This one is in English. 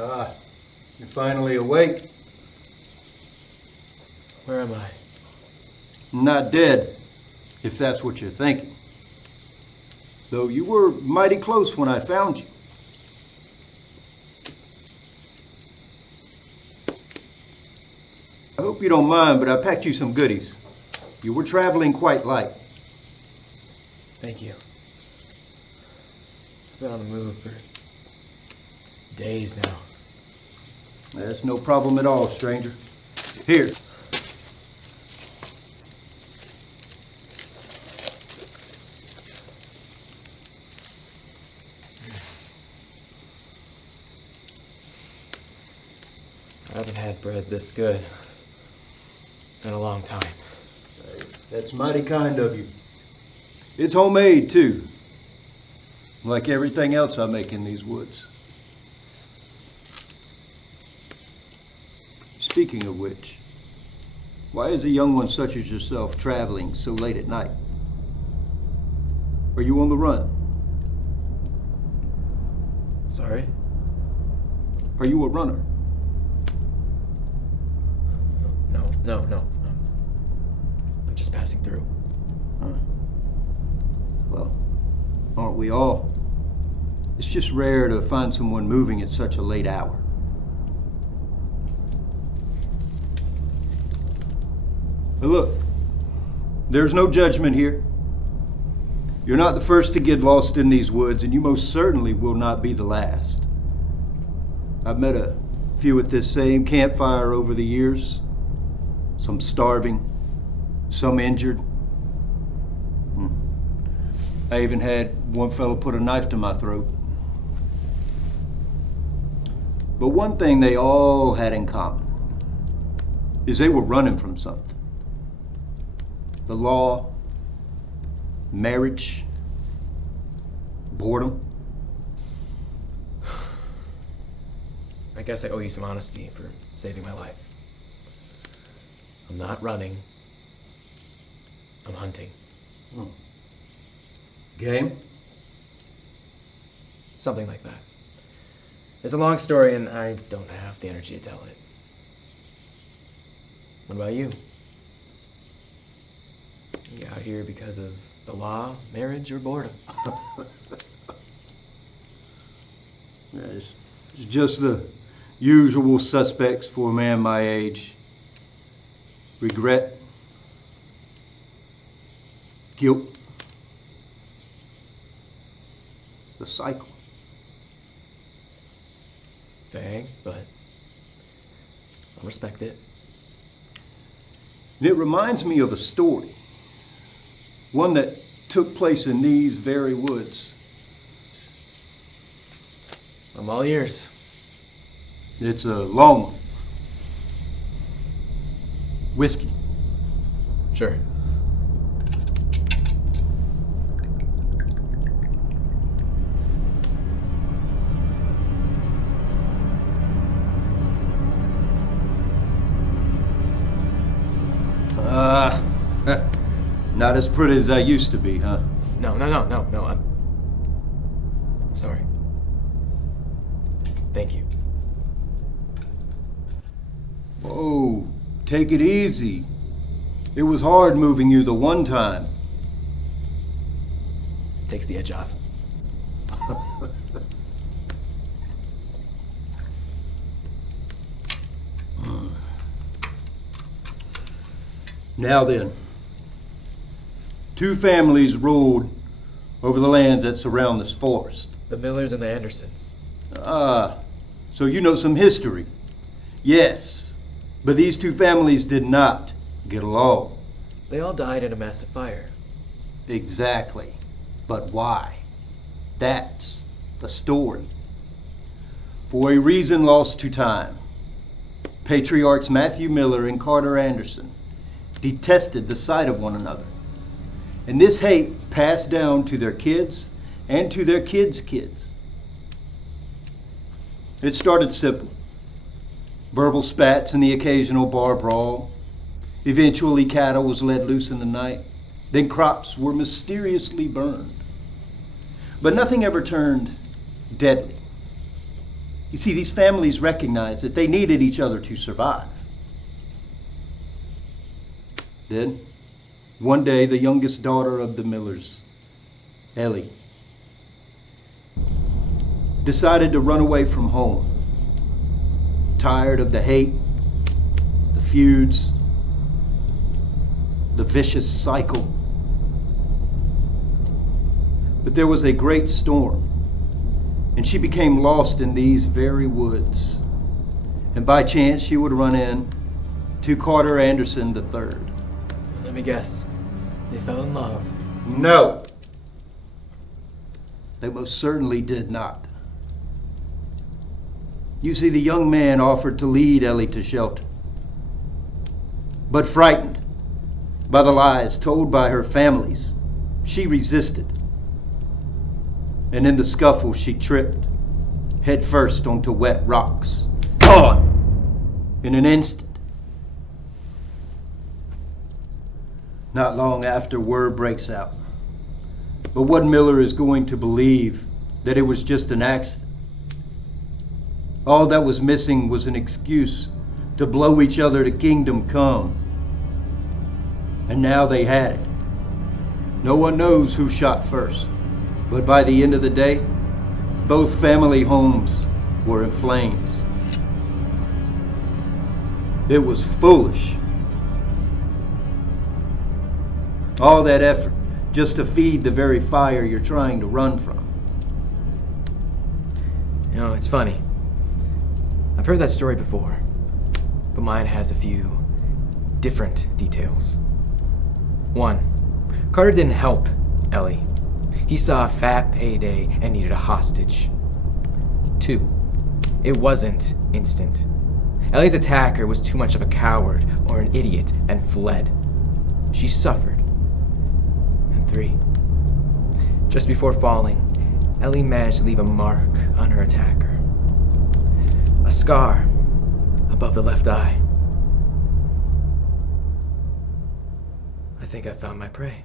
Ah, you're finally awake. Where am I? Not dead, if that's what you're thinking. Though you were mighty close when I found you. I hope you don't mind, but I packed you some goodies. You were traveling quite light. Thank you. I've been on the move for days now. That's no problem at all, stranger. Here. I haven't had bread this good in a long time. That's mighty kind of you. It's homemade, too. Like everything else I make in these woods. Speaking of which, why is a young one such as yourself traveling so late at night? Are you on the run? Sorry? Are you a runner? No. I'm just passing through. Huh. Well, aren't we all? It's just rare to find someone moving at such a late hour. But look, there's no judgment here. You're not the first to get lost in these woods, and you most certainly will not be the last. I've met a few at this same campfire over the years. Some starving, some injured. I even had one fellow put a knife to my throat. But one thing they all had in common is they were running from something. The law, marriage, boredom. I guess I owe you some honesty for saving my life. I'm not running. I'm hunting. Game? Something like that. It's a long story and I don't have the energy to tell it. What about you? You out here because of the law, marriage, or boredom? Yeah, it's just the usual suspects for a man my age. Regret, guilt, the cycle. Vague, but I'll respect it. And it reminds me of a story, one that took place in these very woods. I'm all ears. It's a long one. Whiskey. Sure. Not as pretty as I used to be, huh? No, I'm sorry. Thank you. Whoa, take it easy. It was hard moving you the one time. Takes the edge off. Now then, two families ruled over the lands that surround this forest. The Millers and the Andersons. So you know some history. Yes, but these two families did not get along. They all died in a massive fire. Exactly. But why? That's the story. For a reason lost to time, patriarchs Matthew Miller and Carter Anderson detested the sight of one another. And this hate passed down to their kids and to their kids' kids. It started simple. Verbal spats and the occasional bar brawl. Eventually cattle was let loose in the night. Then crops were mysteriously burned. But nothing ever turned deadly. You see, these families recognized that they needed each other to survive. Then, one day, the youngest daughter of the Millers, Ellie, decided to run away from home. Tired of the hate, the feuds, the vicious cycle. But there was a great storm, and she became lost in these very woods. And by chance, she would run in to Carter Anderson III. Let me guess. They fell in love. No. They most certainly did not. You see, the young man offered to lead Ellie to shelter. But frightened by the lies told by her families, she resisted. And in the scuffle, she tripped headfirst onto wet rocks. Gone in an instant. Not long after, word breaks out. But what Miller is going to believe that it was just an accident. All that was missing was an excuse to blow each other to kingdom come. And now they had it. No one knows who shot first, but by the end of the day, both family homes were in flames. It was foolish. All that effort just to feed the very fire you're trying to run from. You know, it's funny. I've heard that story before, but mine has a few different details. 1. Carter didn't help Ellie. He saw a fat payday and needed a hostage. 2. It wasn't instant. Ellie's attacker was too much of a coward or an idiot and fled. She suffered. And 3. Just before falling, Ellie managed to leave a mark on her attacker. A scar above the left eye. I think I found my prey.